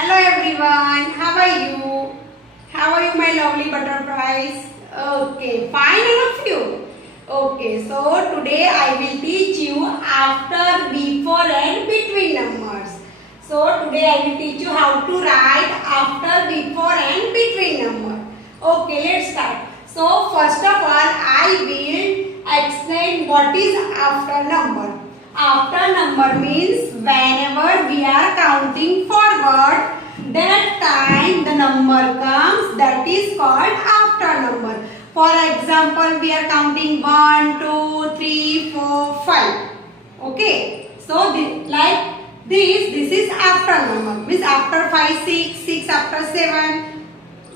Hello everyone, how are you? How are you my lovely butterflies? Okay, fine all of you. Okay, so today I will teach you after, before and between numbers. So today I will teach you how to write after, before and between number. Okay, let's start. So first of all I will explain what is after number. After number means whenever we are counting forward, that time the number comes, that is called after number. For example, we are counting 1, 2, 3, 4, 5. Okay. So this is after number. Means after 5, 6, 6 after 7.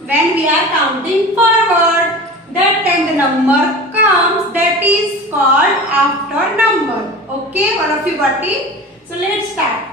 When we are counting forward, that time the number comes, that is called after number. Okay, all of you got it? So let's start.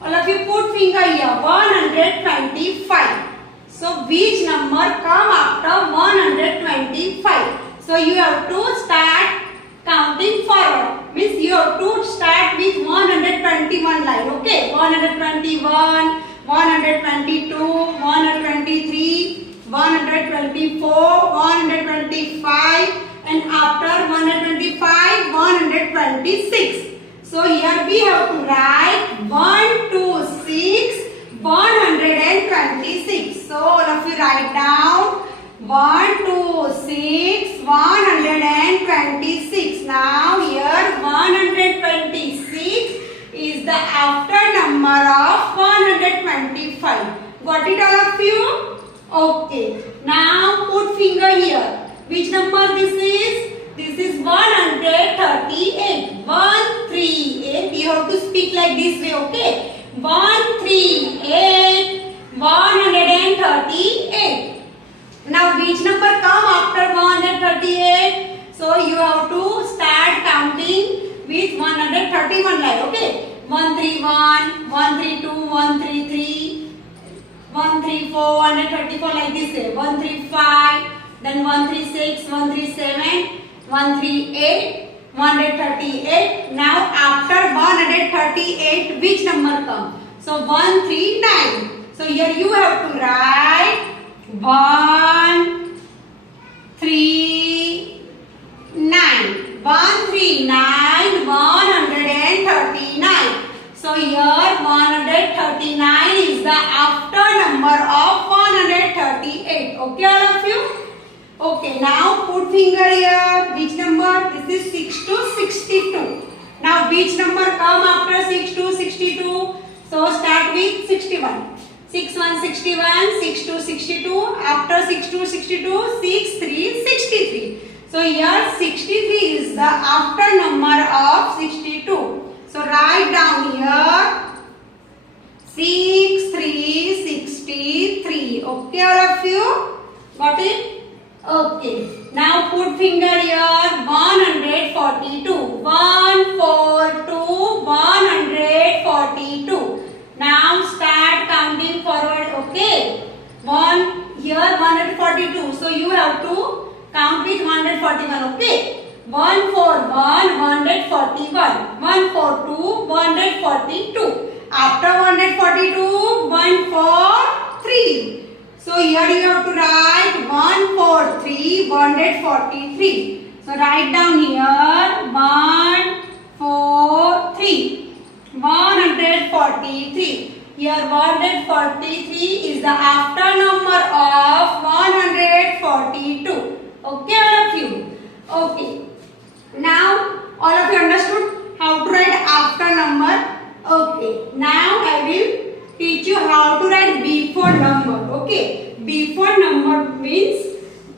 All of you put finger here, 125. So which number come after 125? So you have to start counting forward. Means you have to start with 121 line. Okay, 121, 122, 123. 124, 125 and after 125, 126. So here we have to write 126, 126. So all of you write down 126, 126. Now here 126 is the after number of 125. Got it all of you? Okay, now put finger here. Which number this is? This is 138. 138. You have to speak like this way, okay? 138. 138. Now which number come after 138? So you have to start counting with 131 line, okay? 131, 132, 133. 134, 134 like this way, 135, then 136, 137, 138, 138. Now after 138, which number come? So 139. So here you have to write 139. 139, 139. So here 139 is the after number of 138. Okay all of you? Okay, now put finger here. Which number? This is 6 to 62. Now which number come after 6 to 62? So start with 61. 6 1 61, 6 2 62. After 6 2 62, 6 3 63. So here 63 is the after number of 62. So write down here 6 3 63. Okay all of you? Got it? Okay. Now put finger here 142. 142, 142. Now start counting forward. Okay. Here 142. So you have to count with 141. Okay. 141, 141, 142, 142. After 142, 143. So here you have to write 143, 143. So write down here 143, 143. Here 143 is the after number of 142. Okay all of you? Okay. Now all of you understood how to write after number? Okay. Now I will teach you how to write before number. Okay. Before number means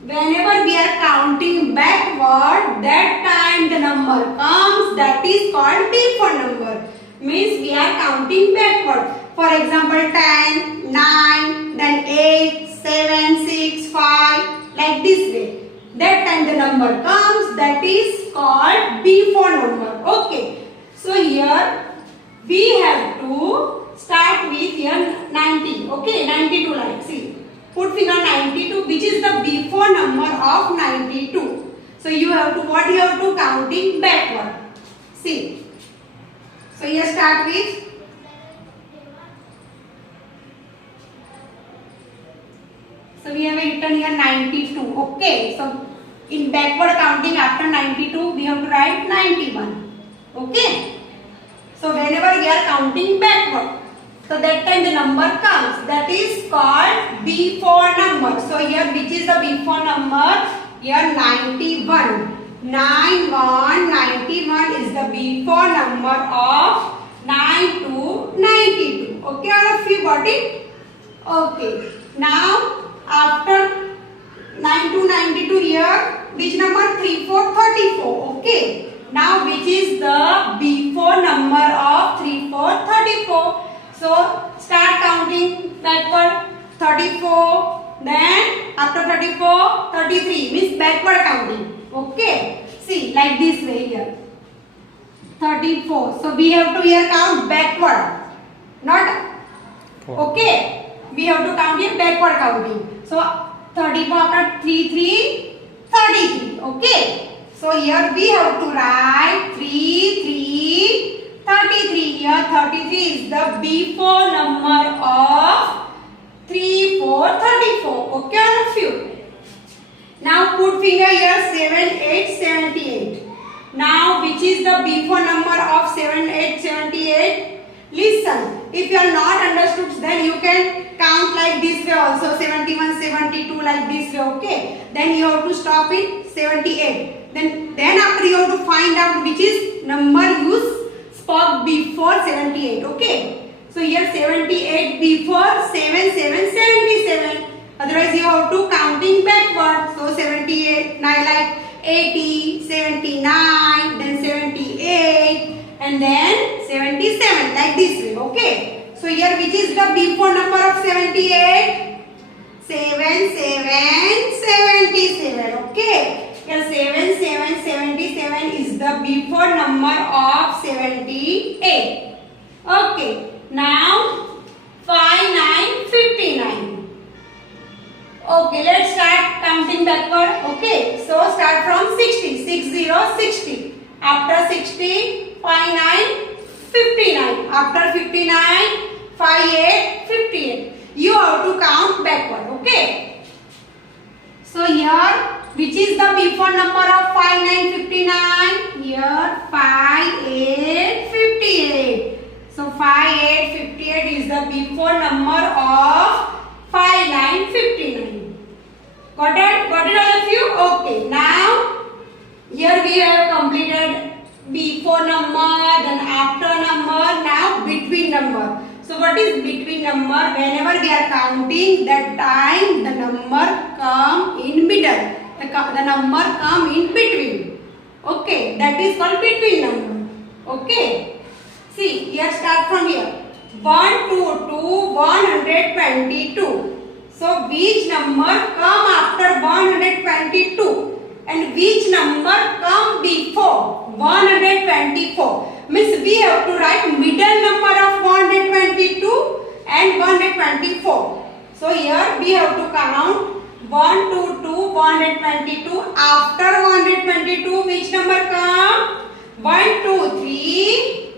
whenever we are counting backward, that time the number comes, that is called before number. Means we are counting backward. For example 10, 9, then 8, 7, 6, 5 like this way. That time the number comes, that is called before number. Okay. So here we have to start with here 90. Okay, 92 like. See, put finger 92, which is the before number of 92. So you have to, what you have to counting backward. See. So here start with So we have written here 92. Okay. So in backward counting after 92 we have to write 91. Okay. So whenever we are counting backward, so that time the number comes. That is called before number. So here which is the before number? Here 91. 91 is the before number of 9 to 92. Okay, all of you got it? Okay. Now after 9 to 92 here, which number? 3, 4, 34. Okay. Now which is the before number of 3, 4, 34? So start counting backward. 34. Then after 34, 33 means backward counting. Okay. See like this way here. 34. So we have to here count backward. Not okay. We have to count here backward counting. So 34 after 3, 3, 33. Okay. So here we have to write 3, 3, 33. Here 33 is the before number of 3, 4, 34. Okay, all of you. Now put finger here 7, 8, 78. Now which is the before number of 7, 8, 78? Listen. If you are not understood, then you can count like this way also. 71, 72 like this way. Okay. Then you have to stop in 78. Then after you have to find out which is number you spoke before 78. Okay. So here 78 before 7, 7, 77. Otherwise you have to counting backward. So 78, like 80, 79, then 78 and then 77 like this way. Okay. So here which is the before number of 78? 7, 7, 77. Okay. Here 7, 7, 77 is the before number of 78. Okay. Now 5, 9, 59. Okay, let's start counting backward. Okay, so start from 60. 60, 60. After 60, 5, 9, 59. After 59, 5, 8, 58. You have to count backward. Okay. So here, which is the before number of 5, 9, 59? Here 5, 8, 58. So 5, 8, 58 is the before number of 5, 9, 59. Got it? Got it all of you? Okay. Now, here we have completed before number, then after number, now between number. So what is between number? Whenever we are counting, that time the number come in middle. The number come in between. Okay. That is called between number. Okay. See, here start from here. 122, 122. So which number come after 122 and which number come before 124? Means we have to write middle number of 122 and 124. So here we have to count 122, 122. After 122, which number come? 1, 2, 3.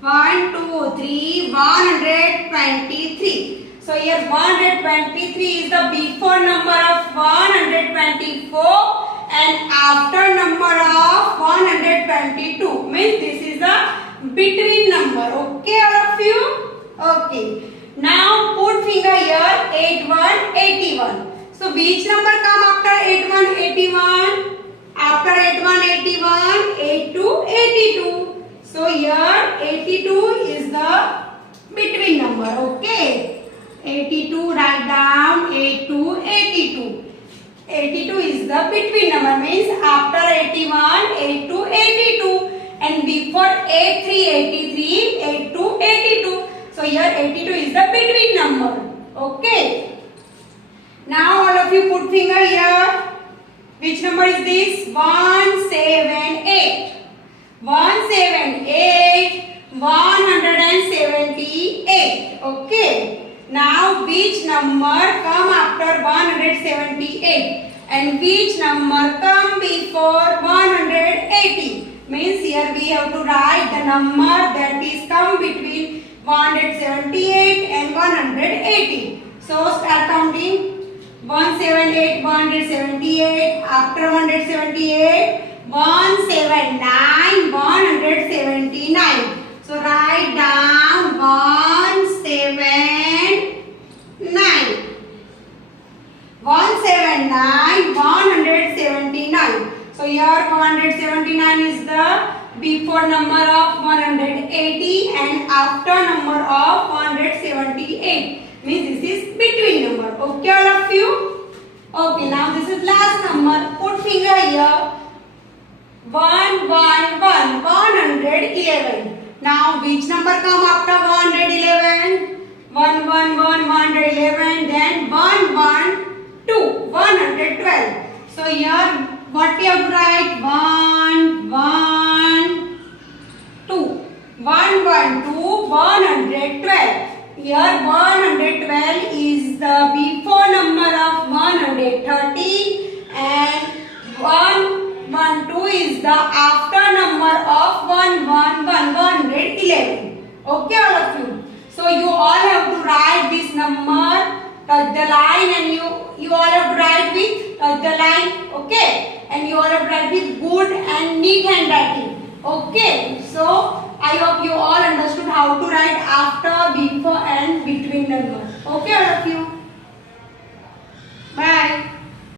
1, 2, 3, 123. So here 123 is the before number of 124 and after number of 122. Means this is the between number. Okay, all of you? Okay. Now put finger here 81, 81. So which number come after 81, 81? After 81, 81, 82, 82. So here 82 is the between number. Okay. 82 write down 82, 82. 82 is the between number, means after 81, 82, 82 and before 83, 83, 82, 82. So here 82 is the between number. Okay. Now all of you put finger here. Which number is this? 178. 178, 178. Okay. Now which number come after 178 and which number come before 180? Means here we have to write the number that is come between 178 and 180. So start counting. 178, 178. After 178, 179, 179. So write down 179. 179, 179. So here 179 is the before number of 180 and after number of 178. Means this is between number. Okay, all of you? Okay, now this is last number. Put finger here. 111. Now which number come after 111? 111, then 112, 112. So here what we have to write? 112, 112. Here 112 is the before number of 130 and 112 is the after number of 111. Okay, all of you. So you all have to write this number, touch the line, and you all have to write with touch the line. Okay, and you all have to write with good and neat handwriting. Okay, so I hope you all understood how to write after, before and between numbers. Okay, all of you.